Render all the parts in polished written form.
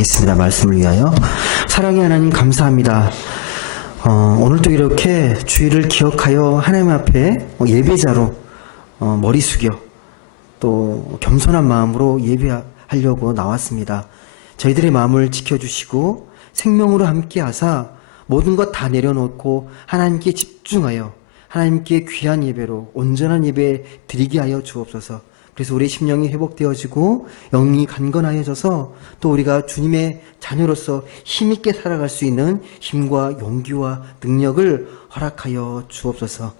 기도하겠습니다. 말씀을 위하여. 사랑의 하나님 감사합니다. 오늘도 이렇게 주일을 기억하여 하나님 앞에 예배자로 머리 숙여 또 겸손한 마음으로 예배하려고 나왔습니다. 저희들의 마음을 지켜주시고 생명으로 함께 하사 모든 것 다 내려놓고 하나님께 집중하여 하나님께 귀한 예배로 온전한 예배 드리게 하여 주옵소서. 그래서 우리의 심령이 회복되어지고 영이 강건하여져서 또 우리가 주님의 자녀로서 힘있게 살아갈 수 있는 힘과 용기와 능력을 허락하여 주옵소서.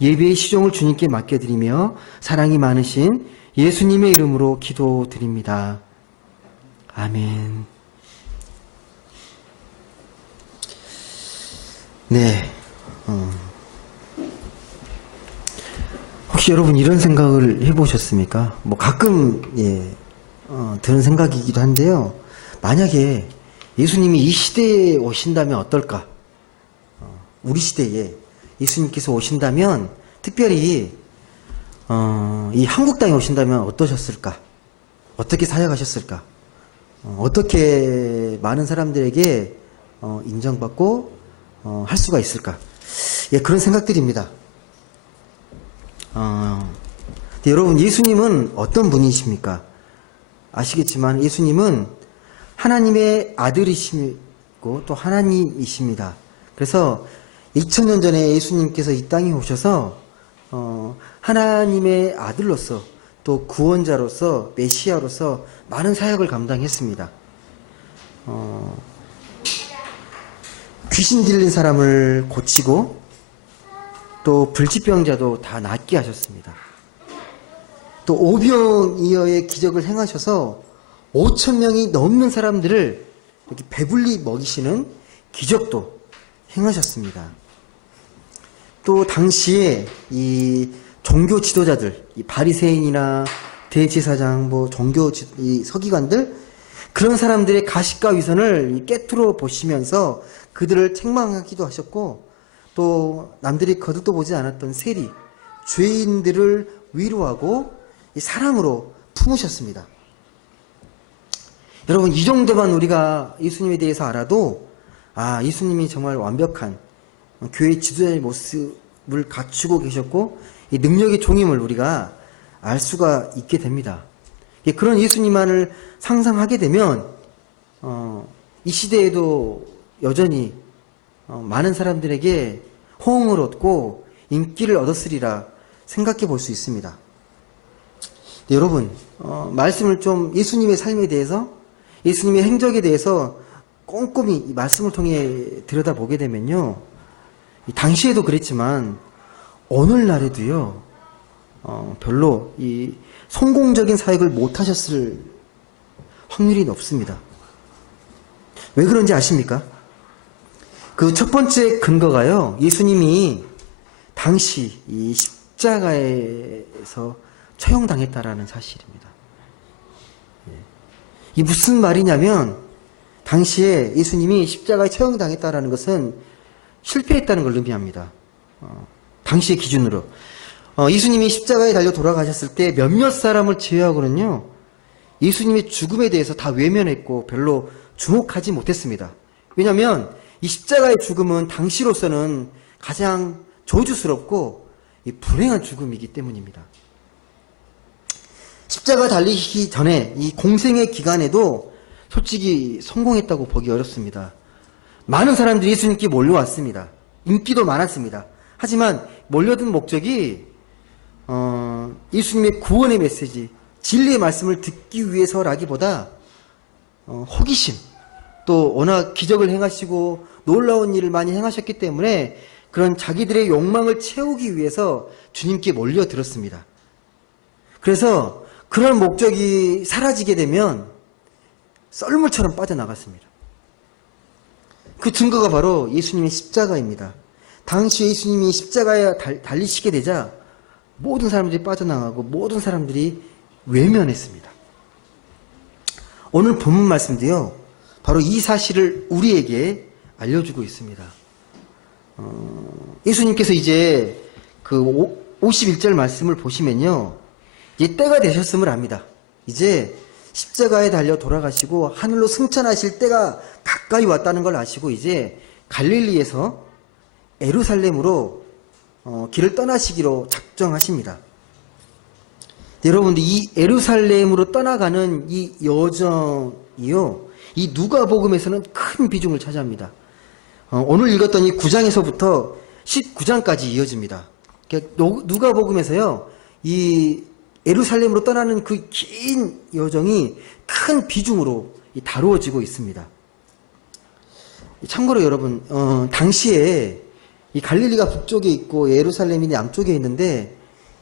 예배의 시종을 주님께 맡겨드리며 사랑이 많으신 예수님의 이름으로 기도드립니다. 아멘. 네. 혹시 여러분 이런 생각을 해보셨습니까? 뭐 가끔 드는 생각이기도 한데요. 만약에 예수님이 이 시대에 오신다면 어떨까? 우리 시대에 예수님께서 오신다면 특별히 이 한국 땅에 오신다면 어떠셨을까? 어떻게 사역하셨을까? 어떻게 많은 사람들에게 인정받고 할 수가 있을까? 그런 생각들입니다. 여러분, 예수님은 어떤 분이십니까? 아시겠지만 예수님은 하나님의 아들이시고 또 하나님이십니다. 그래서 2000년 전에 예수님께서 이 땅에 오셔서 하나님의 아들로서 또 구원자로서 메시아로서 많은 사역을 감당했습니다. 귀신 들린 사람을 고치고 또 불치병자도 다 낫게 하셨습니다. 또 오병이어의 기적을 행하셔서 5,000명이 넘는 사람들을 이렇게 배불리 먹이시는 기적도 행하셨습니다. 또 당시에 이 종교 지도자들, 이 바리새인이나 대제사장, 종교 이 서기관들 그런 사람들의 가식과 위선을 깨트려 보시면서 그들을 책망하기도 하셨고 또 남들이 거들떠 보지 않았던 세리, 죄인들을 위로하고 사랑으로 품으셨습니다. 여러분, 이 정도만 우리가 예수님에 대해서 알아도 예수님이 정말 완벽한 교회 지도자의 모습을 갖추고 계셨고 이 능력의 종임을 우리가 알 수가 있게 됩니다. 그런 예수님만을 상상하게 되면 이 시대에도 여전히 많은 사람들에게 호응을 얻고 인기를 얻었으리라 생각해 볼 수 있습니다. 여러분, 말씀을 좀 예수님의 삶에 대해서 예수님의 행적에 대해서 꼼꼼히 이 말씀을 통해 들여다보게 되면요, 당시에도 그랬지만 오늘날에도요 별로 이 성공적인 사역을 못하셨을 확률이 높습니다. 왜 그런지 아십니까? 그 첫 번째 근거가요, 예수님이 당시 이 십자가에서 처형당했다라는 사실입니다. 이 무슨 말이냐면 당시에 예수님이 십자가에 처형당했다라는 것은 실패했다는 걸 의미합니다. 당시의 기준으로 예수님이 십자가에 달려 돌아가셨을 때 몇몇 사람을 제외하고는요 예수님의 죽음에 대해서 다 외면했고 별로 주목하지 못했습니다. 왜냐하면 이 십자가의 죽음은 당시로서는 가장 저주스럽고 불행한 죽음이기 때문입니다. 십자가 달리기 전에 이 공생의 기간에도 솔직히 성공했다고 보기 어렵습니다. 많은 사람들이 예수님께 몰려왔습니다. 인기도 많았습니다. 하지만 몰려든 목적이 예수님의 구원의 메시지, 진리의 말씀을 듣기 위해서라기보다 호기심, 또 워낙 기적을 행하시고 놀라운 일을 많이 행하셨기 때문에 그런 자기들의 욕망을 채우기 위해서 주님께 몰려들었습니다. 그래서 그런 목적이 사라지게 되면 썰물처럼 빠져나갔습니다. 그 증거가 바로 예수님의 십자가입니다. 당시 예수님이 십자가에 달리시게 되자 모든 사람들이 빠져나가고 모든 사람들이 외면했습니다. 오늘 본문 말씀도요, 바로 이 사실을 우리에게 알려주고 있습니다. 예수님께서 이제 그 51절 말씀을 보시면요, 이제 때가 되셨음을 압니다. 이제 십자가에 달려 돌아가시고 하늘로 승천하실 때가 가까이 왔다는 걸 아시고 이제 갈릴리에서 예루살렘으로 길을 떠나시기로 작정하십니다. 여러분들 이 예루살렘으로 떠나가는 이 여정이요, 이 누가복음에서는 큰 비중을 차지합니다. 오늘 읽었던 이 9장에서부터 19장까지 이어집니다. 누가복음에서요, 이 예루살렘으로 떠나는 그 긴 여정이 큰 비중으로 다루어지고 있습니다. 참고로 여러분, 당시에 이 갈릴리가 북쪽에 있고 예루살렘이 남쪽에 있는데,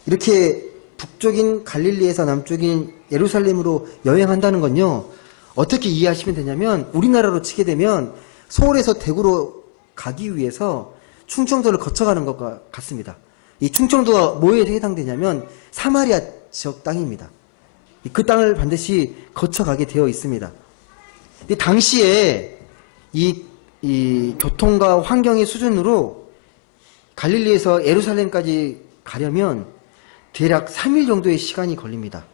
이렇게 북쪽인 갈릴리에서 남쪽인 예루살렘으로 여행한다는 건요, 어떻게 이해하시면 되냐면, 우리나라로 치게 되면 서울에서 대구로 가기 위해서 충청도를 거쳐가는 것과 같습니다. 이 충청도가 뭐에 해당되냐면 사마리아 지역 땅입니다. 그 땅을 반드시 거쳐가게 되어 있습니다. 근데 당시에 이 교통과 환경의 수준으로 갈릴리에서 예루살렘까지 가려면 대략 3일 정도의 시간이 걸립니다.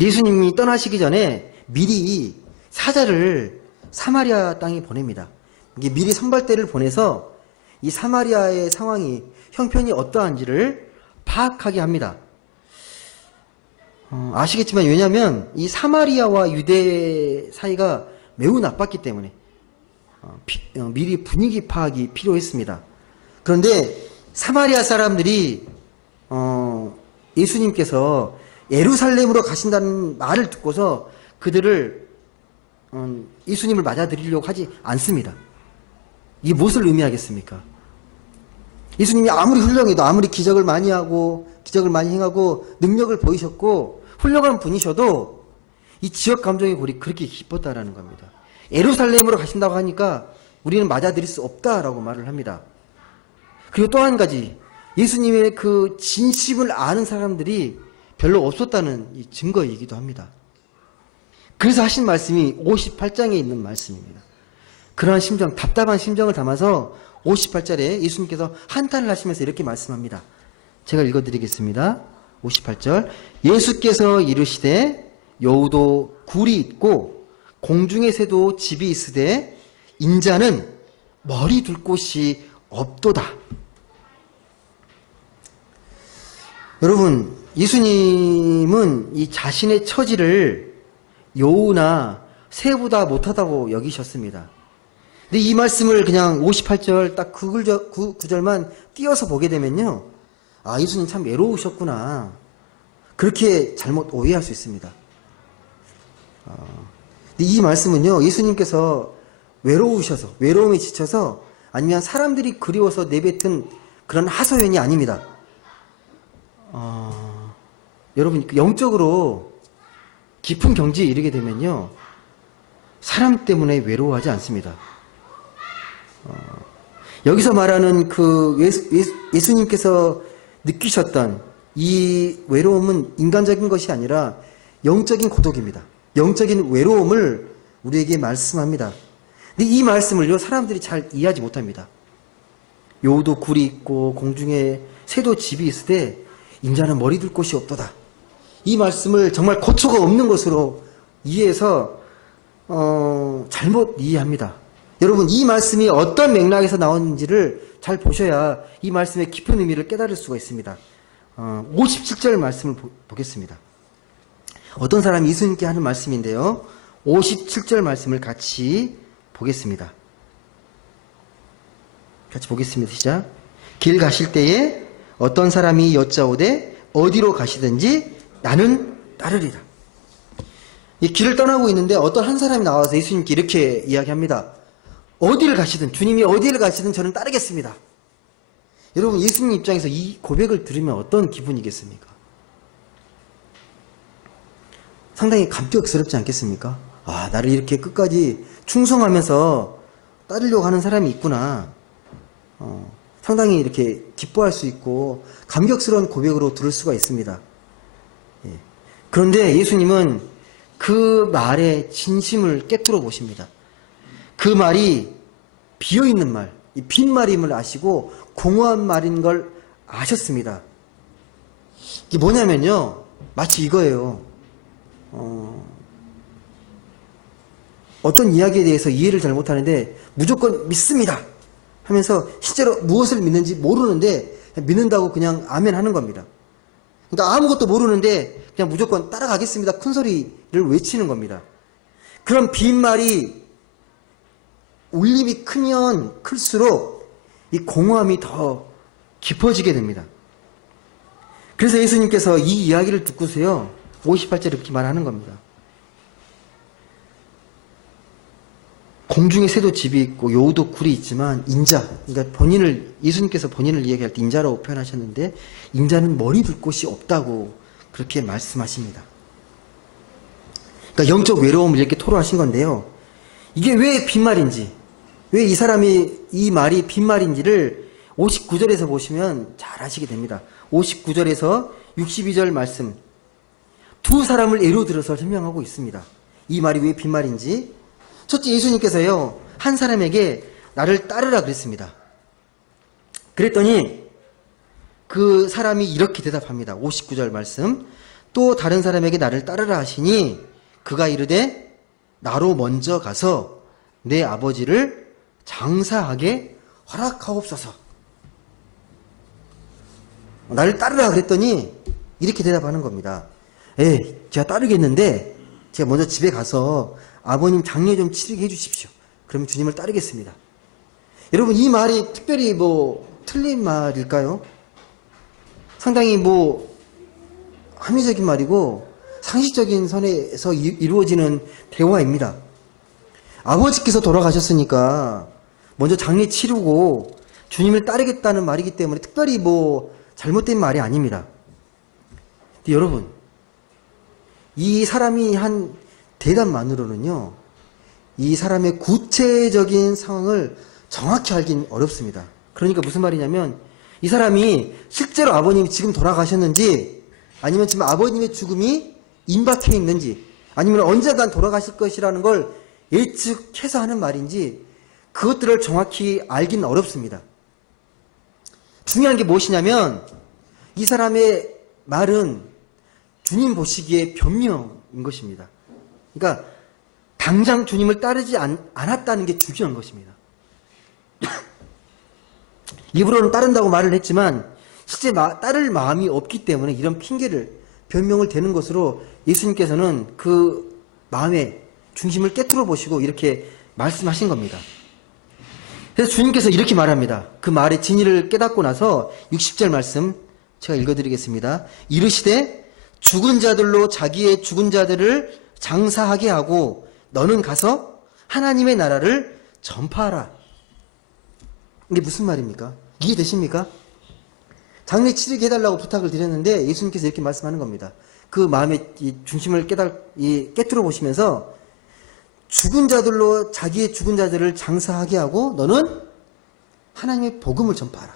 예수님이 떠나시기 전에 미리 사자를 사마리아 땅에 보냅니다. 이게 미리 선발대를 보내서 이 사마리아의 상황이 형편이 어떠한지를 파악하게 합니다. 아시겠지만 왜냐하면 이 사마리아와 유대 사이가 매우 나빴기 때문에 미리 분위기 파악이 필요했습니다. 그런데 사마리아 사람들이 예수님께서 예루살렘으로 가신다는 말을 듣고서 그들을 예수님을 맞아들이려고 하지 않습니다. 이게 무엇을 의미하겠습니까? 예수님이 아무리 훌륭해도, 아무리 기적을 많이 하고 기적을 많이 행하고 능력을 보이셨고 훌륭한 분이셔도 이 지역 감정의 골이 그렇게 깊었다라는 겁니다. 예루살렘으로 가신다고 하니까 우리는 맞아들일 수 없다라고 말을 합니다. 그리고 또 한 가지, 예수님의 그 진심을 아는 사람들이 별로 없었다는 이 증거이기도 합니다. 그래서 하신 말씀이 58장에 있는 말씀입니다. 그러한 심정, 답답한 심정을 담아서 58절에 예수님께서 한탄을 하시면서 이렇게 말씀합니다. 제가 읽어드리겠습니다. 58절. 예수께서 이르시되 여우도 굴이 있고 공중의 새도 집이 있으되 인자는 머리 둘 곳이 없도다. 여러분, 예수님은 이 자신의 처지를 여우나 새보다 못하다고 여기셨습니다. 근데 이 말씀을 그냥 58절 딱 그 구절만 띄어서 보게 되면요, 아, 예수님 참 외로우셨구나, 그렇게 잘못 오해할 수 있습니다. 근데 이 말씀은요, 예수님께서 외로우셔서, 외로움에 지쳐서, 아니면 사람들이 그리워서 내뱉은 그런 하소연이 아닙니다. 여러분, 영적으로 깊은 경지에 이르게 되면요, 사람 때문에 외로워하지 않습니다. 여기서 말하는 그 예수님께서 느끼셨던 이 외로움은 인간적인 것이 아니라 영적인 고독입니다. 영적인 외로움을 우리에게 말씀합니다. 근데 이 말씀을요, 사람들이 잘 이해하지 못합니다. 여우도 굴이 있고 공중에 새도 집이 있으되 인자는 머리 둘 곳이 없도다. 이 말씀을 정말 고초가 없는 것으로 이해해서 잘못 이해합니다. 여러분, 이 말씀이 어떤 맥락에서 나오는지를 잘 보셔야 이 말씀의 깊은 의미를 깨달을 수가 있습니다. 57절 말씀을 보겠습니다. 어떤 사람이 예수님께 하는 말씀인데요, 57절 말씀을 같이 보겠습니다. 같이 보겠습니다. 시작. 길 가실 때에 어떤 사람이 여짜오되 어디로 가시든지 나는 따르리라. 이 길을 떠나고 있는데 어떤 한 사람이 나와서 예수님께 이렇게 이야기합니다. 어디를 가시든, 주님이 어디를 가시든 저는 따르겠습니다. 여러분, 예수님 입장에서 이 고백을 들으면 어떤 기분이겠습니까? 상당히 감격스럽지 않겠습니까? 아, 나를 이렇게 끝까지 충성하면서 따르려고 하는 사람이 있구나. 상당히 이렇게 기뻐할 수 있고 감격스러운 고백으로 들을 수가 있습니다. 예. 그런데 예수님은 그 말의 진심을 꿰뚫어 보십니다. 그 말이 비어있는 말, 빈말임을 아시고 공허한 말인 걸 아셨습니다. 이게 뭐냐면요, 마치 이거예요. 어떤 이야기에 대해서 이해를 잘 못하는데 무조건 믿습니다 하면서 실제로 무엇을 믿는지 모르는데 그냥 믿는다고 그냥 아멘 하는 겁니다. 그러니까 아무것도 모르는데 그냥 무조건 따라가겠습니다 큰 소리를 외치는 겁니다. 그런 빈말이 울림이 크면 클수록 이 공허함이 더 깊어지게 됩니다. 그래서 예수님께서 이 이야기를 듣고서요 58절에 이렇게 말하는 겁니다. 공중에 새도 집이 있고 여우도 굴이 있지만 인자, 그러니까 예수님께서 본인을 이야기할 때 인자라고 표현하셨는데 인자는 머리 둘 곳이 없다고 그렇게 말씀하십니다. 그러니까 영적 외로움을 이렇게 토로하신 건데요. 이게 왜 빈말인지, 왜 이 사람이 이 말이 빈말인지를 59절에서 보시면 잘 아시게 됩니다. 59절에서 62절 말씀 두 사람을 예로 들어서 설명하고 있습니다. 이 말이 왜 빈말인지. 첫째, 예수님께서요 한 사람에게 나를 따르라 그랬습니다. 그랬더니 그 사람이 이렇게 대답합니다. 59절 말씀 또 다른 사람에게 나를 따르라 하시니 그가 이르되 나로 먼저 가서 내 아버지를 장사하게 허락하옵소서. 나를 따르라 그랬더니 이렇게 대답하는 겁니다. 제가 따르겠는데 제가 먼저 집에 가서 아버님 장례 좀 치르게 해주십시오. 그러면 주님을 따르겠습니다. 여러분 이 말이 특별히 틀린 말일까요? 상당히 합리적인 말이고 상식적인 선에서 이루어지는 대화입니다. 아버지께서 돌아가셨으니까 먼저 장례 치르고 주님을 따르겠다는 말이기 때문에 특별히 잘못된 말이 아닙니다. 근데 여러분 이 사람이 한 대답만으로는요 이 사람의 구체적인 상황을 정확히 알긴 어렵습니다. 그러니까 무슨 말이냐면 이 사람이 실제로 아버님이 지금 돌아가셨는지 아니면 지금 아버님의 죽음이 임박해 있는지 아니면 언젠간 돌아가실 것이라는 걸 예측해서 하는 말인지 그것들을 정확히 알기는 어렵습니다. 중요한 게 무엇이냐면 이 사람의 말은 주님 보시기에 변명인 것입니다. 그러니까 당장 주님을 따르지 않았다는 게 중요한 것입니다. 입으로는 따른다고 말을 했지만 실제 따를 마음이 없기 때문에 이런 변명을 대는 것으로 예수님께서는 그 마음의 중심을 깨트려 보시고 이렇게 말씀하신 겁니다. 그래서 주님께서 이렇게 말합니다. 그 말의 진리를 깨닫고 나서 60절 말씀 제가 읽어드리겠습니다. 이르시되 죽은 자들로 자기의 죽은 자들을 장사하게 하고 너는 가서 하나님의 나라를 전파하라. 이게 무슨 말입니까? 이해되십니까? 장례 치르게 해달라고 부탁을 드렸는데 예수님께서 이렇게 말씀하는 겁니다. 그 마음의 중심을 깨트려 보시면서 죽은 자들로 자기의 죽은 자들을 장사하게 하고 너는 하나님의 복음을 전파하라.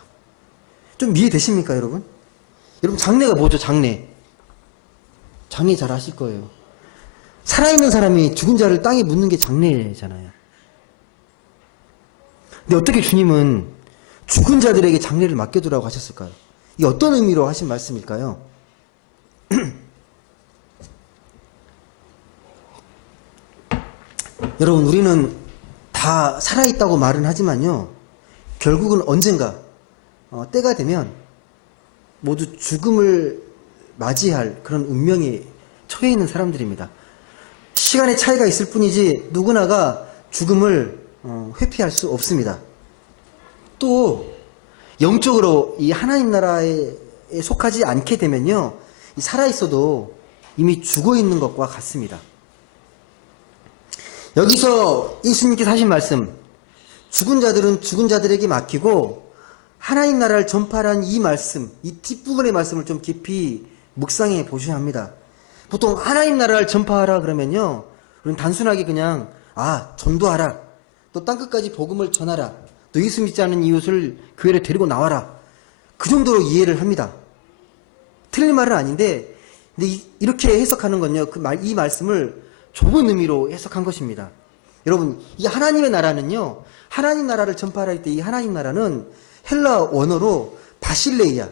좀 이해되십니까 여러분? 여러분 장례가 뭐죠? 장례 잘 아실 거예요. 살아있는 사람이 죽은 자를 땅에 묻는 게 장례잖아요. 근데 어떻게 주님은 죽은 자들에게 장례를 맡겨두라고 하셨을까요? 이게 어떤 의미로 하신 말씀일까요? 여러분 우리는 다 살아있다고 말은 하지만요 결국은 언젠가 때가 되면 모두 죽음을 맞이할 그런 운명에 처해 있는 사람들입니다. 시간의 차이가 있을 뿐이지 누구나가 죽음을 회피할 수 없습니다. 또 영적으로 이 하나님 나라에 속하지 않게 되면요 살아있어도 이미 죽어있는 것과 같습니다. 여기서 예수님께서 하신 말씀 죽은 자들은 죽은 자들에게 맡기고 하나님 나라를 전파하라는 이 말씀, 이 뒷부분의 말씀을 좀 깊이 묵상해 보셔야 합니다. 보통 하나님 나라를 전파하라 그러면요 우리는 단순하게 그냥 전도하라, 또 땅끝까지 복음을 전하라, 또 예수 믿지 않는 이웃을 교회를 데리고 나와라, 그 정도로 이해를 합니다. 틀린 말은 아닌데 근데 이렇게 해석하는 건요 이 말씀을 좁은 의미로 해석한 것입니다. 여러분 이 하나님의 나라는요 하나님 나라를 전파할 때 이 하나님 나라는 헬라 원어로 바실레이아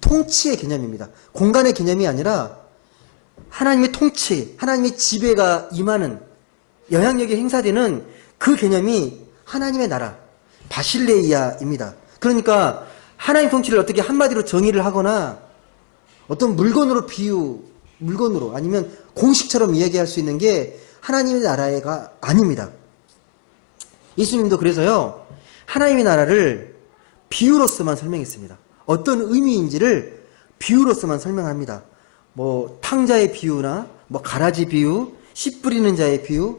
통치의 개념입니다. 공간의 개념이 아니라 하나님의 통치, 하나님의 지배가 임하는 영향력이 행사되는 그 개념이 하나님의 나라, 바실레이아입니다. 그러니까 하나님 통치를 어떻게 한마디로 정의를 하거나 어떤 물건으로 아니면 공식처럼 이야기할 수 있는 게 하나님의 나라가 아닙니다. 예수님도 그래서요, 하나님의 나라를 비유로서만 설명했습니다. 어떤 의미인지를 비유로서만 설명합니다. 뭐 탕자의 비유나 뭐 가라지 비유, 씨 뿌리는 자의 비유,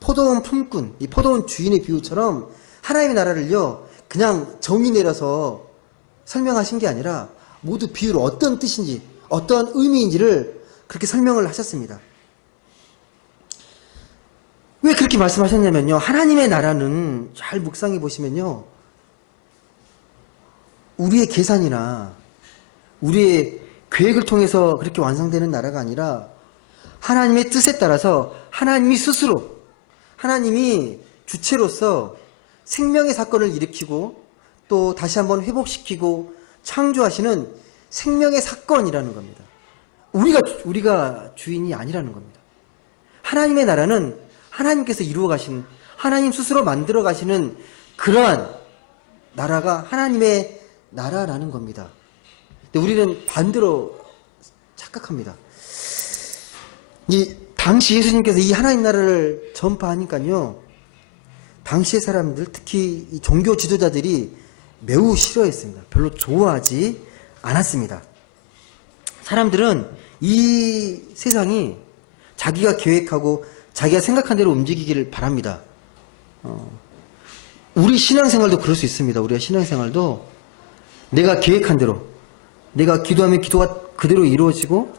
포도원 품꾼, 이 포도원 주인의 비유처럼 하나님의 나라를요, 그냥 정의 내려서 설명하신 게 아니라 모두 비유로 어떤 뜻인지, 어떤 의미인지를 그렇게 설명을 하셨습니다. 왜 그렇게 말씀하셨냐면요, 하나님의 나라는 잘 묵상해 보시면요, 우리의 계산이나 우리의 계획을 통해서 그렇게 완성되는 나라가 아니라 하나님의 뜻에 따라서 하나님이 스스로, 하나님이 주체로서 생명의 사건을 일으키고 또 다시 한번 회복시키고 창조하시는 생명의 사건이라는 겁니다. 우리가 주인이 아니라는 겁니다. 하나님의 나라는 하나님께서 이루어 가신, 하나님 스스로 만들어 가시는 그러한 나라가 하나님의 나라라는 겁니다. 근데 우리는 반대로 착각합니다. 당시 예수님께서 이 하나님 나라를 전파하니까요, 당시의 사람들, 특히 이 종교 지도자들이 매우 싫어했습니다. 별로 좋아하지 않았습니다. 사람들은 이 세상이 자기가 계획하고 자기가 생각한 대로 움직이기를 바랍니다. 우리 신앙생활도 그럴 수 있습니다. 우리의 신앙생활도 내가 계획한 대로, 내가 기도하면 기도가 그대로 이루어지고,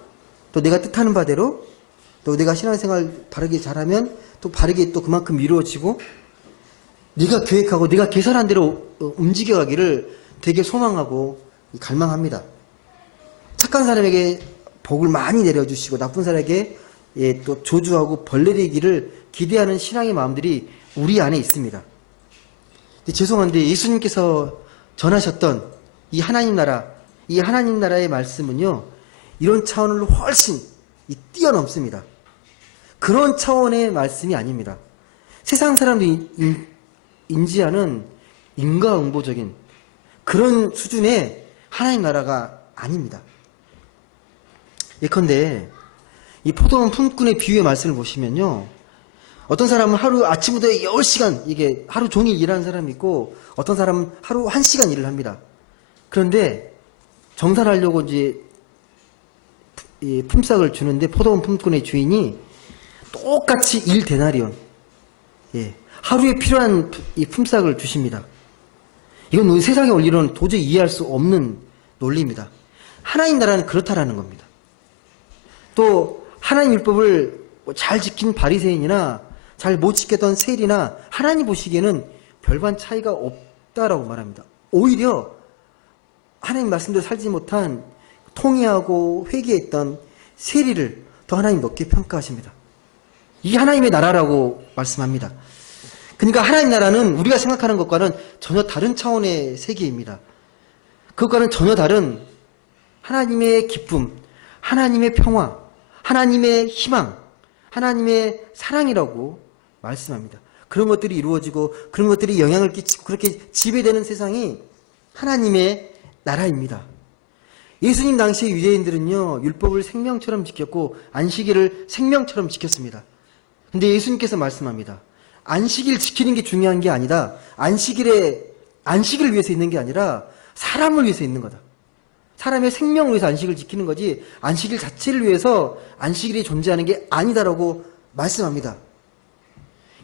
또 내가 뜻하는 바대로, 또 내가 신앙생활 바르게 잘하면 또 바르게 또 그만큼 이루어지고, 네가 계획하고 네가 계산한 대로 움직여가기를 되게 소망하고 갈망합니다. 착한 사람에게 복을 많이 내려주시고 나쁜 사람에게 또 저주하고 벌 내리기를 기대하는 신앙의 마음들이 우리 안에 있습니다. 죄송한데 예수님께서 전하셨던 이 하나님 나라의 말씀은요, 이런 차원을 훨씬 뛰어넘습니다. 그런 차원의 말씀이 아닙니다. 세상 사람들이 인지하는 인과응보적인 그런 수준의 하나님 나라가 아닙니다. 예컨대 이 포도원 품꾼의 비유의 말씀을 보시면요, 어떤 사람은 하루 아침부터 10시간 이게 하루 종일 일하는 사람이 있고, 어떤 사람은 하루 1시간 일을 합니다. 그런데 정산하려고 이제 이 품삯을 주는데 포도원 품꾼의 주인이 똑같이 1데나리온, 하루에 필요한 이 품삯을 주십니다. 이건 세상의 원리로는 도저히 이해할 수 없는 논리입니다. 하나님 나라는 그렇다라는 겁니다. 또 하나님 율법을 잘 지킨 바리새인이나 잘 못 지켰던 세리나 하나님 보시기에는 별반 차이가 없다라고 말합니다. 오히려 하나님 말씀대로 살지 못한 통회하고 회개했던 세리를 더 하나님 높게 평가하십니다. 이게 하나님의 나라라고 말씀합니다. 그러니까 하나님 나라는 우리가 생각하는 것과는 전혀 다른 차원의 세계입니다. 그것과는 전혀 다른 하나님의 기쁨, 하나님의 평화, 하나님의 희망, 하나님의 사랑이라고 말씀합니다. 그런 것들이 이루어지고 그런 것들이 영향을 끼치고 그렇게 지배되는 세상이 하나님의 나라입니다. 예수님 당시의 유대인들은요, 율법을 생명처럼 지켰고 안식일을 생명처럼 지켰습니다. 근데 예수님께서 말씀합니다. 안식일 지키는 게 중요한 게 아니다. 안식을 위해서 있는 게 아니라 사람을 위해서 있는 거다. 사람의 생명을 위해서 안식을 지키는 거지 안식일 자체를 위해서 안식일이 존재하는 게 아니다라고 말씀합니다.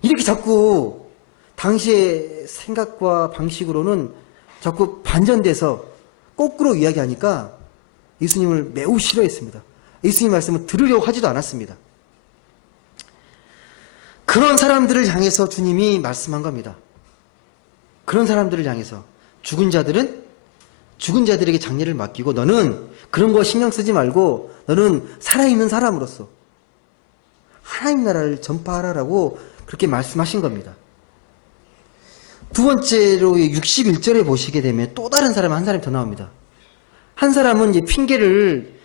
이렇게 자꾸 당시의 생각과 방식으로는 자꾸 반전돼서 거꾸로 이야기하니까 예수님을 매우 싫어했습니다. 예수님 말씀을 들으려고 하지도 않았습니다. 그런 사람들을 향해서 주님이 말씀한 겁니다. 그런 사람들을 향해서 죽은 자들은 죽은 자들에게 장례를 맡기고 너는 그런 거 신경 쓰지 말고 너는 살아있는 사람으로서 하나님 나라를 전파하라라고 그렇게 말씀하신 겁니다. 두 번째로 61절에 보시게 되면 또 다른 사람 한 사람이 더 나옵니다. 한 사람은 이제 핑계를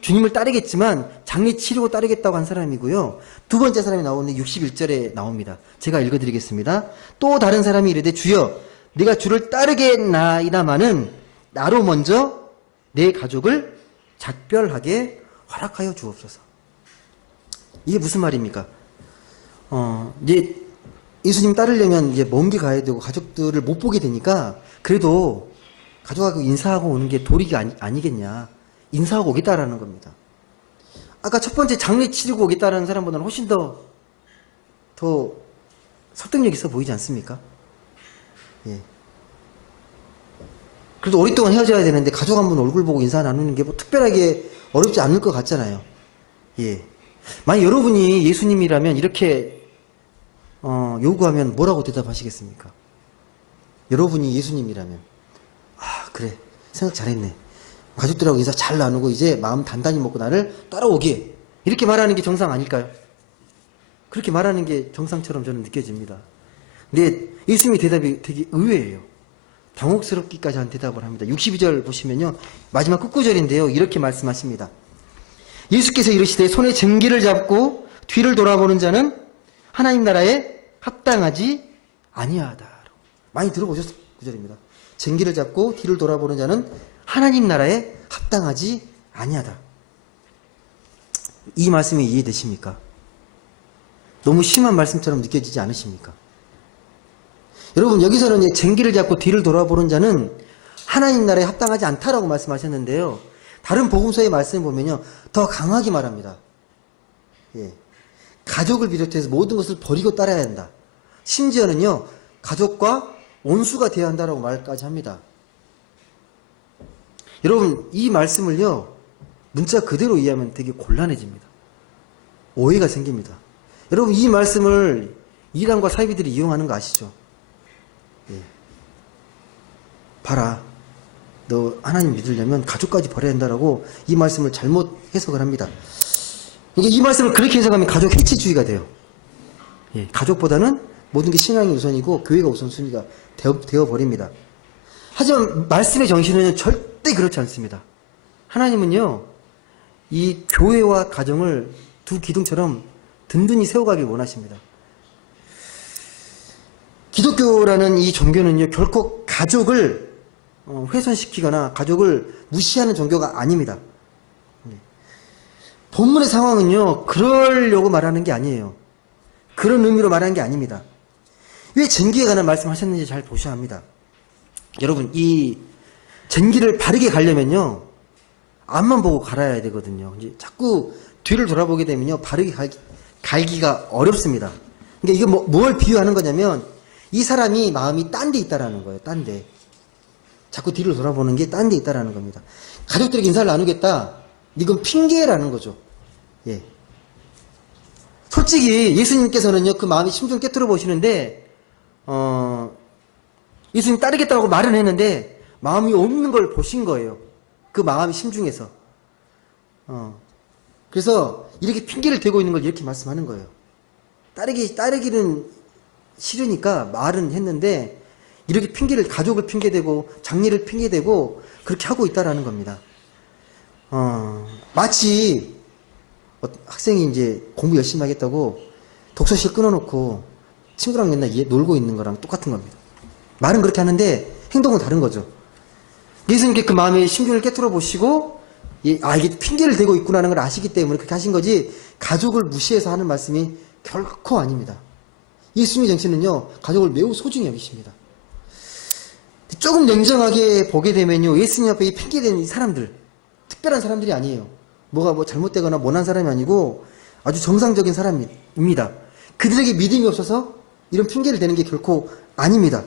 주님을 따르겠지만 장례 치르고 따르겠다고 한 사람이고요. 두 번째 사람이 나오는데 61절에 나옵니다. 제가 읽어드리겠습니다. 또 다른 사람이 이르되 주여 내가 주를 따르겠나이다마는 나로 먼저 내 가족을 작별하게 허락하여 주옵소서. 이게 무슨 말입니까? 이제 예수님 따르려면 이제 먼 길 가야 되고 가족들을 못 보게 되니까 그래도 가족하고 인사하고 오는 게 도리가 아니겠냐. 인사하고 오겠다라는 겁니다. 아까 첫 번째 장례 치르고 오겠다라는 사람보다는 훨씬 더 설득력 있어 보이지 않습니까? 예. 그래도 오랫동안 헤어져야 되는데 가족 한 분 얼굴 보고 인사 나누는 게 뭐 특별하게 어렵지 않을 것 같잖아요. 예. 만약 여러분이 예수님이라면 이렇게 요구하면 뭐라고 대답하시겠습니까? 여러분이 예수님이라면 그래 생각 잘했네. 가족들하고 인사 잘 나누고 이제 마음 단단히 먹고 나를 따라오게 이렇게 말하는 게 정상 아닐까요? 그렇게 말하는 게 정상처럼 저는 느껴집니다. 근데 예수님의 대답이 되게 의외예요. 당혹스럽기까지 한 대답을 합니다. 62절 보시면요. 마지막 끝구절인데요. 이렇게 말씀하십니다. 예수께서 이르시되 손에 증기를 잡고 뒤를 돌아보는 자는 하나님 나라에 합당하지 아니하다. 많이 들어보셨을 구절입니다. 증기를 잡고 뒤를 돌아보는 자는 하나님 나라에 합당하지 아니하다. 이 말씀이 이해되십니까? 너무 심한 말씀처럼 느껴지지 않으십니까? 여러분 여기서는 쟁기를 잡고 뒤를 돌아보는 자는 하나님 나라에 합당하지 않다라고 말씀하셨는데요. 다른 복음서의 말씀을 보면요. 더 강하게 말합니다. 예. 가족을 비롯해서 모든 것을 버리고 따라야 한다. 심지어는요. 가족과 원수가 되어야 한다라고 말까지 합니다. 여러분 이 말씀을요. 문자 그대로 이해하면 되게 곤란해집니다. 오해가 생깁니다. 여러분 이 말씀을 이단과 사이비들이 이용하는 거 아시죠? 예. 봐라. 너 하나님 믿으려면 가족까지 버려야 한다라고 이 말씀을 잘못 해석을 합니다. 이 말씀을 그렇게 해석하면 가족 해치주의가 돼요. 예. 가족보다는 모든 게 신앙이 우선이고 교회가 우선순위가 되어버립니다. 하지만 말씀의 정신은 절대 그렇지 않습니다. 하나님은요. 이 교회와 가정을 두 기둥처럼 든든히 세워가길 원하십니다. 기독교라는 이 종교는요. 결코 가족을 훼손시키거나 가족을 무시하는 종교가 아닙니다. 본문의 상황은요. 그러려고 말하는 게 아니에요. 그런 의미로 말하는 게 아닙니다. 왜 쟁기에 관한 말씀하셨는지 잘 보셔야 합니다. 여러분 이 쟁기를 바르게 가려면요. 앞만 보고 갈아야 되거든요. 이제 자꾸 뒤를 돌아보게 되면요. 바르게 갈기가 어렵습니다. 그러니까 이게 뭘 비유하는 거냐면 이 사람이 마음이 딴 데 있다라는 거예요. 딴 데. 자꾸 뒤를 돌아보는 게 딴 데 있다라는 겁니다. 가족들에게 인사를 나누겠다. 이건 핑계라는 거죠. 예. 솔직히 예수님께서는요. 그 마음의 심정 깨트려 보시는데 예수님 따르겠다고 말은 했는데 마음이 없는 걸 보신 거예요. 그 마음의 심중에서. 그래서 이렇게 핑계를 대고 있는 걸 이렇게 말씀하는 거예요. 따르기는 싫으니까 말은 했는데 이렇게 가족을 핑계대고 장례를 핑계대고 그렇게 하고 있다라는 겁니다. 마치 학생이 이제 공부 열심히 하겠다고 독서실 끊어놓고 친구랑 맨날 놀고 있는 거랑 똑같은 겁니다. 말은 그렇게 하는데 행동은 다른 거죠. 예수님께 그 마음의 심중을 깨트려 보시고 이게 핑계를 대고 있구나라는 걸 아시기 때문에 그렇게 하신 거지 가족을 무시해서 하는 말씀이 결코 아닙니다. 예수님의 정신은요. 가족을 매우 소중히 여기십니다. 조금 냉정하게 보게 되면요. 예수님 앞에 이 핑계대는 이 사람들 특별한 사람들이 아니에요. 뭐가 잘못되거나 못난 사람이 아니고 아주 정상적인 사람입니다. 그들에게 믿음이 없어서 이런 핑계를 대는 게 결코 아닙니다.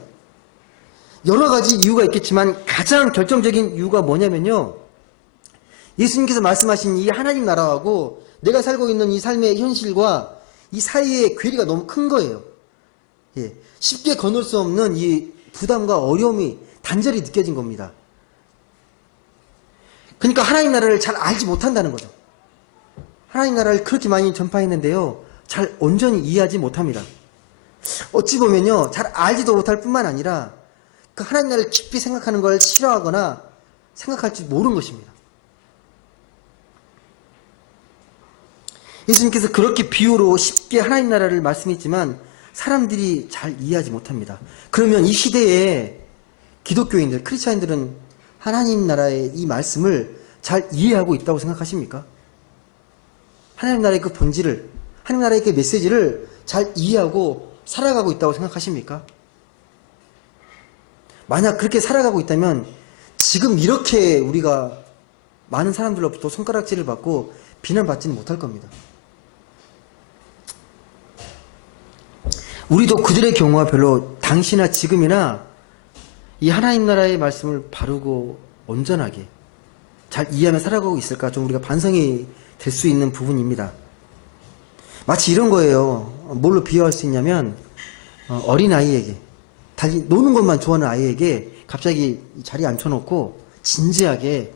여러 가지 이유가 있겠지만 가장 결정적인 이유가 뭐냐면요. 예수님께서 말씀하신 이 하나님 나라하고 내가 살고 있는 이 삶의 현실과 이 사이의 괴리가 너무 큰 거예요. 예, 쉽게 건널 수 없는 이 부담과 어려움이 단절히 느껴진 겁니다. 그러니까 하나님 나라를 잘 알지 못한다는 거죠. 하나님 나라를 그렇게 많이 전파했는데요. 잘 온전히 이해하지 못합니다. 어찌 보면요. 잘 알지도 못할 뿐만 아니라 그 하나님 나라를 깊이 생각하는 걸 싫어하거나 생각할 줄 모르는 것입니다. 예수님께서 그렇게 비유로 쉽게 하나님 나라를 말씀했지만 사람들이 잘 이해하지 못합니다. 그러면 이 시대에 기독교인들, 크리스찬들은 하나님 나라의 이 말씀을 잘 이해하고 있다고 생각하십니까? 하나님 나라의 그 본질을, 하나님 나라의 그 메시지를 잘 이해하고 살아가고 있다고 생각하십니까? 만약 그렇게 살아가고 있다면 지금 이렇게 우리가 많은 사람들로부터 손가락질을 받고 비난받지는 못할 겁니다. 우리도 그들의 경우와 별로 당시나 지금이나 이 하나님 나라의 말씀을 바르고 온전하게 잘 이해하며 살아가고 있을까 좀 우리가 반성이 될 수 있는 부분입니다. 마치 이런 거예요. 뭘로 비유할 수 있냐면 어린아이에게 달리 노는 것만 좋아하는 아이에게 갑자기 자리에 앉혀놓고 진지하게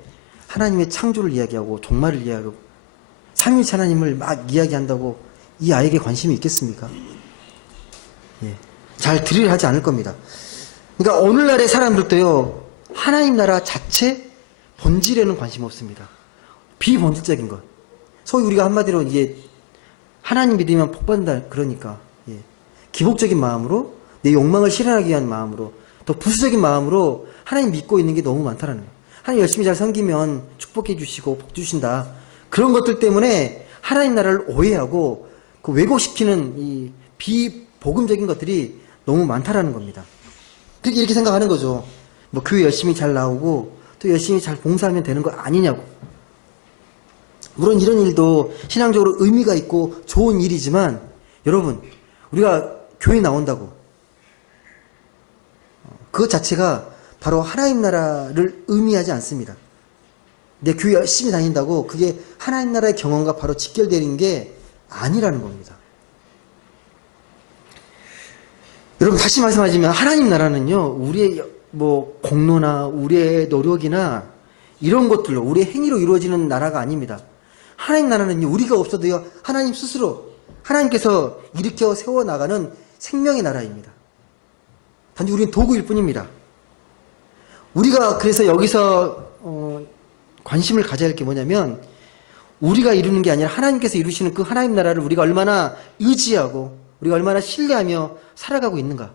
하나님의 창조를 이야기하고 종말을 이야기하고 삼위일체 하나님을 막 이야기한다고 이 아이에게 관심이 있겠습니까? 예. 잘 들으려 하지 않을 겁니다. 그러니까 오늘날의 사람들도요, 하나님 나라 자체 본질에는 관심 없습니다. 비본질적인 것. 소위 우리가 한마디로 이제 하나님 믿으면 복 받는다 그러니까 예. 기복적인 마음으로 내 욕망을 실현하기 위한 마음으로 또 부수적인 마음으로 하나님 믿고 있는 게 너무 많다라는 거예요. 하나님 열심히 잘 섬기면 축복해 주시고 복 주신다. 그런 것들 때문에 하나님 나라를 오해하고 그 왜곡시키는 이 비복음적인 것들이 너무 많다라는 겁니다. 그렇게 이렇게 생각하는 거죠. 뭐 교회 열심히 잘 나오고 또 열심히 잘 봉사하면 되는 거 아니냐고. 물론 이런 일도 신앙적으로 의미가 있고 좋은 일이지만 여러분 우리가 교회 나온다고 그것 자체가 바로 하나님 나라를 의미하지 않습니다. 내 교회 열심히 다닌다고 그게 하나님 나라의 경험과 바로 직결되는 게 아니라는 겁니다. 여러분 다시 말씀하자면 하나님 나라는요 우리의 뭐 공로나 우리의 노력이나 이런 것들로 우리의 행위로 이루어지는 나라가 아닙니다. 하나님 나라는요 우리가 없어도요 하나님 스스로 하나님께서 일으켜 세워나가는 생명의 나라입니다. 단지 우리는 도구일 뿐입니다. 우리가 그래서 여기서 관심을 가져야 할 게 뭐냐면 우리가 이루는 게 아니라 하나님께서 이루시는 그 하나님 나라를 우리가 얼마나 의지하고 우리가 얼마나 신뢰하며 살아가고 있는가.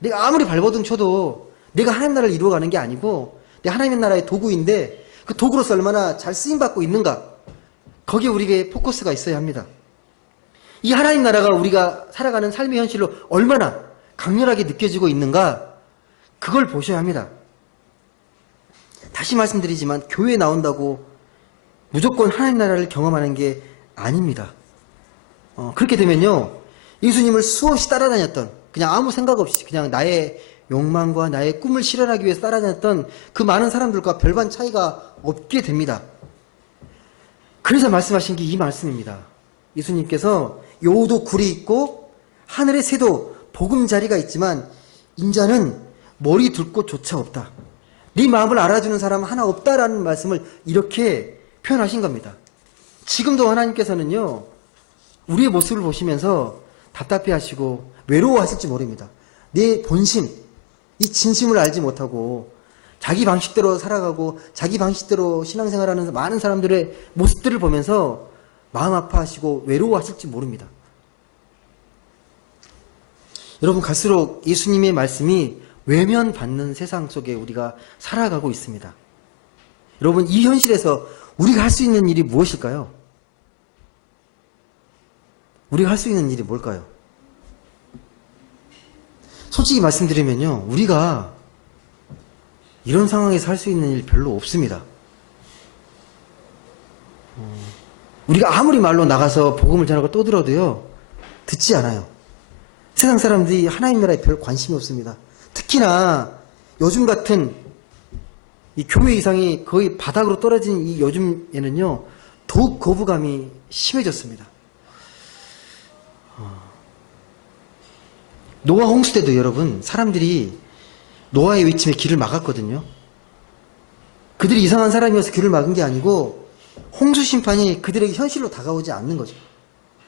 내가 아무리 발버둥 쳐도 내가 하나님 나라를 이루어가는 게 아니고 내가 하나님 나라의 도구인데 그 도구로서 얼마나 잘 쓰임받고 있는가. 거기에 우리에게 포커스가 있어야 합니다. 이 하나님 나라가 우리가 살아가는 삶의 현실로 얼마나 강렬하게 느껴지고 있는가 그걸 보셔야 합니다. 다시 말씀드리지만 교회에 나온다고 무조건 하나님 나라를 경험하는 게 아닙니다. 그렇게 되면요 예수님을 수없이 따라다녔던 그냥 아무 생각 없이 그냥 나의 욕망과 나의 꿈을 실현하기 위해서 따라다녔던 그 많은 사람들과 별반 차이가 없게 됩니다. 그래서 말씀하신 게 이 말씀입니다. 예수님께서 여우도 굴이 있고 하늘의 새도 보금자리가 있지만 인자는 머리 둘 곳조차 없다. 네 마음을 알아주는 사람 하나 없다라는 말씀을 이렇게 표현하신 겁니다. 지금도 하나님께서는요 우리의 모습을 보시면서 답답해하시고 외로워하실지 모릅니다. 내 본심, 이 진심을 알지 못하고 자기 방식대로 살아가고 자기 방식대로 신앙생활하는 많은 사람들의 모습들을 보면서 마음 아파하시고 외로워하실지 모릅니다. 여러분 갈수록 예수님의 말씀이 외면받는 세상 속에 우리가 살아가고 있습니다. 여러분 이 현실에서 우리가 할 수 있는 일이 무엇일까요? 우리가 할 수 있는 일이 뭘까요? 솔직히 말씀드리면요 우리가 이런 상황에서 할 수 있는 일 별로 없습니다. 우리가 아무리 말로 나가서 복음을 전하고 떠들어도요 듣지 않아요. 세상 사람들이 하나님 나라에 별 관심이 없습니다. 특히나 요즘 같은 이 교회 이상이 거의 바닥으로 떨어진 이 요즘에는요 더욱 거부감이 심해졌습니다. 노아 홍수 때도 여러분 사람들이 노아의 외침에 길을 막았거든요. 그들이 이상한 사람이어서 길을 막은 게 아니고 홍수 심판이 그들에게 현실로 다가오지 않는 거죠.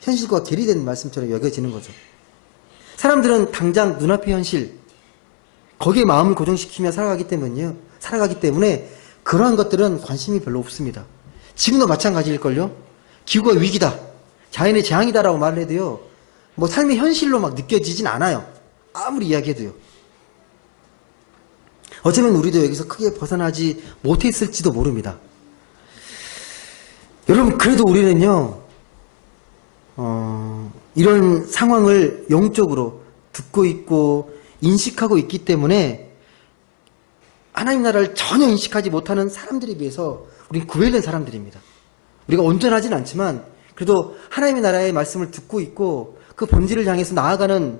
현실과 괴리된 말씀처럼 여겨지는 거죠. 사람들은 당장 눈앞의 현실 거기에 마음을 고정시키며 살아가기 때문에 그러한 것들은 관심이 별로 없습니다. 지금도 마찬가지일걸요. 기후가 위기다. 자연의 재앙이다라고 말을 해도요, 뭐 삶의 현실로 막 느껴지진 않아요. 아무리 이야기해도요. 어쩌면 우리도 여기서 크게 벗어나지 못했을지도 모릅니다. 여러분, 그래도 우리는요, 이런 상황을 영적으로 듣고 있고 인식하고 있기 때문에 하나님 나라를 전혀 인식하지 못하는 사람들에 비해서 우리는 구별된 사람들입니다. 우리가 온전하진 않지만 그래도 하나님의 나라의 말씀을 듣고 있고 그 본질을 향해서 나아가는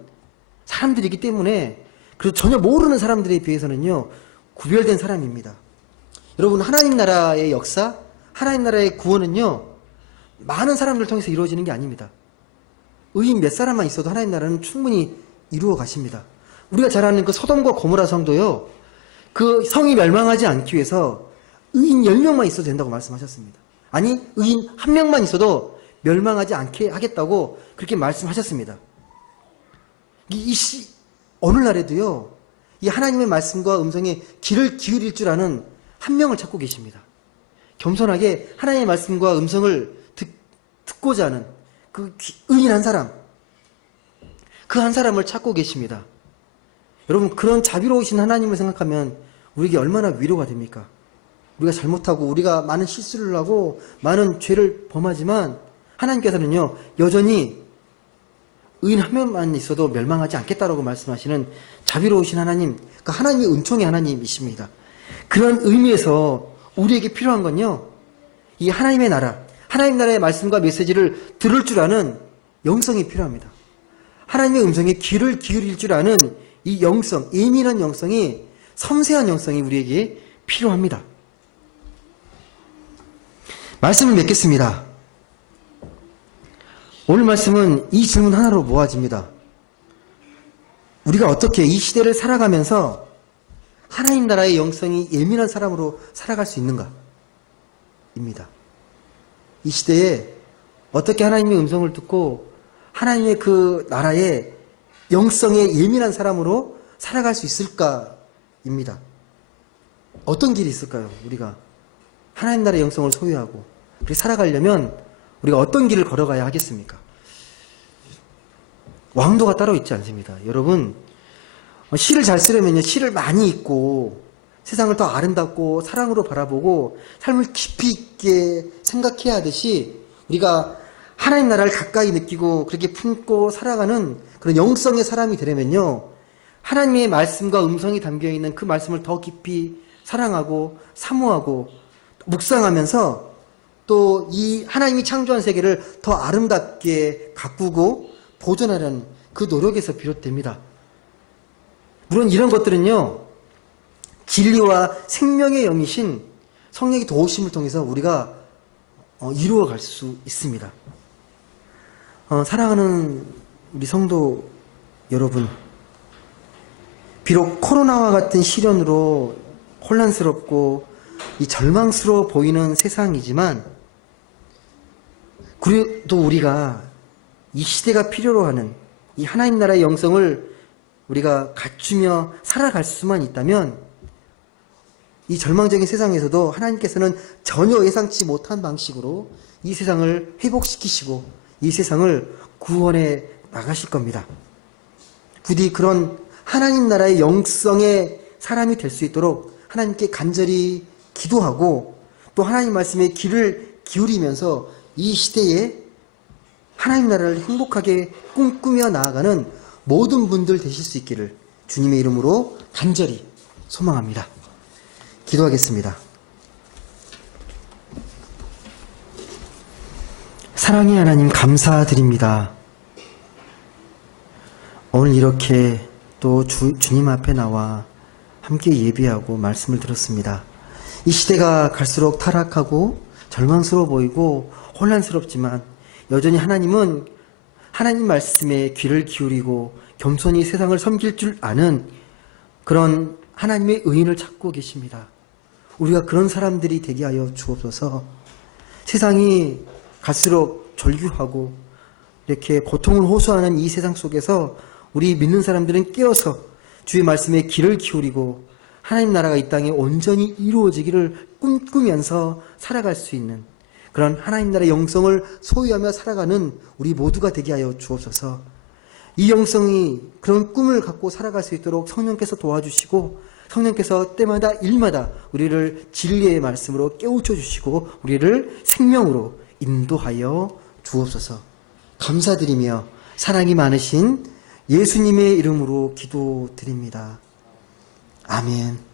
사람들이기 때문에 그래도 전혀 모르는 사람들에 비해서는요, 구별된 사람입니다. 여러분, 하나님 나라의 역사, 하나님 나라의 구원은요, 많은 사람들을 통해서 이루어지는 게 아닙니다. 의인 몇 사람만 있어도 하나님 나라는 충분히 이루어 가십니다. 우리가 잘 아는 그 소돔과 고모라 성도요, 그 성이 멸망하지 않기 위해서 의인 10명만 있어도 된다고 말씀하셨습니다. 아니, 의인 1명만 있어도 멸망하지 않게 하겠다고 그렇게 말씀하셨습니다. 오늘날에도요, 이 하나님의 말씀과 음성에 귀를 기울일 줄 아는 한 명을 찾고 계십니다. 겸손하게 하나님의 말씀과 음성을 듣고자 하는 그 의인 한 사람, 그 한 사람을 찾고 계십니다. 여러분, 그런 자비로우신 하나님을 생각하면 우리에게 얼마나 위로가 됩니까? 우리가 잘못하고 우리가 많은 실수를 하고 많은 죄를 범하지만 하나님께서는요, 여전히 의인 한 명만 있어도 멸망하지 않겠다라고 말씀하시는 자비로우신 하나님, 그러니까 하나님의 은총의 하나님이십니다. 그런 의미에서 우리에게 필요한 건요, 이 하나님의 나라, 하나님 나라의 말씀과 메시지를 들을 줄 아는 영성이 필요합니다. 하나님의 음성에 귀를 기울일 줄 아는 이 영성, 예민한 영성이, 섬세한 영성이 우리에게 필요합니다. 말씀을 맺겠습니다. 오늘 말씀은 이 질문 하나로 모아집니다. 우리가 어떻게 이 시대를 살아가면서 하나님 나라의 영성이 예민한 사람으로 살아갈 수 있는가? 입니다. 이 시대에 어떻게 하나님의 음성을 듣고 하나님의 그 나라의 영성에 예민한 사람으로 살아갈 수 있을까입니다. 어떤 길이 있을까요? 우리가 하나님 나라의 영성을 소유하고 그렇게 살아가려면 우리가 어떤 길을 걸어가야 하겠습니까? 왕도가 따로 있지 않습니다. 여러분, 시를 잘 쓰려면요, 시를 많이 읽고 세상을 더 아름답고 사랑으로 바라보고 삶을 깊이 있게 생각해야 하듯이 우리가 하나님 나라를 가까이 느끼고 그렇게 품고 살아가는 그런 영성의 사람이 되려면요, 하나님의 말씀과 음성이 담겨있는 그 말씀을 더 깊이 사랑하고 사모하고 묵상하면서 또 이 하나님이 창조한 세계를 더 아름답게 가꾸고 보존하려는 그 노력에서 비롯됩니다. 물론 이런 것들은요, 진리와 생명의 영이신 성령의 도우심을 통해서 우리가 이루어갈 수 있습니다. 사랑하는 우리 성도 여러분, 비록 코로나와 같은 시련으로 혼란스럽고 이 절망스러워 보이는 세상이지만 그래도 우리가 이 시대가 필요로 하는 이 하나님 나라의 영성을 우리가 갖추며 살아갈 수만 있다면 이 절망적인 세상에서도 하나님께서는 전혀 예상치 못한 방식으로 이 세상을 회복시키시고 이 세상을 구원해 나가실 겁니다. 부디 그런 하나님 나라의 영성의 사람이 될 수 있도록 하나님께 간절히 기도하고 또 하나님 말씀에 귀를 기울이면서 이 시대에 하나님 나라를 행복하게 꿈꾸며 나아가는 모든 분들 되실 수 있기를 주님의 이름으로 간절히 소망합니다. 기도하겠습니다. 사랑의 하나님, 감사드립니다. 오늘 이렇게 또 주님 앞에 나와 함께 예배하고 말씀을 들었습니다. 이 시대가 갈수록 타락하고 절망스러워 보이고 혼란스럽지만 여전히 하나님은 하나님 말씀에 귀를 기울이고 겸손히 세상을 섬길 줄 아는 그런 하나님의 의인을 찾고 계십니다. 우리가 그런 사람들이 되게 하여 주옵소서. 세상이 갈수록 절규하고 이렇게 고통을 호소하는 이 세상 속에서 우리 믿는 사람들은 깨어서 주의 말씀에 귀를 기울이고 하나님 나라가 이 땅에 온전히 이루어지기를 꿈꾸면서 살아갈 수 있는 그런 하나님 나라의 영성을 소유하며 살아가는 우리 모두가 되게 하여 주옵소서. 이 영성이 그런 꿈을 갖고 살아갈 수 있도록 성령께서 도와주시고 성령께서 때마다 일마다 우리를 진리의 말씀으로 깨우쳐 주시고 우리를 생명으로 인도하여 주옵소서. 감사드리며 사랑이 많으신 예수님의 이름으로 기도드립니다. 아멘.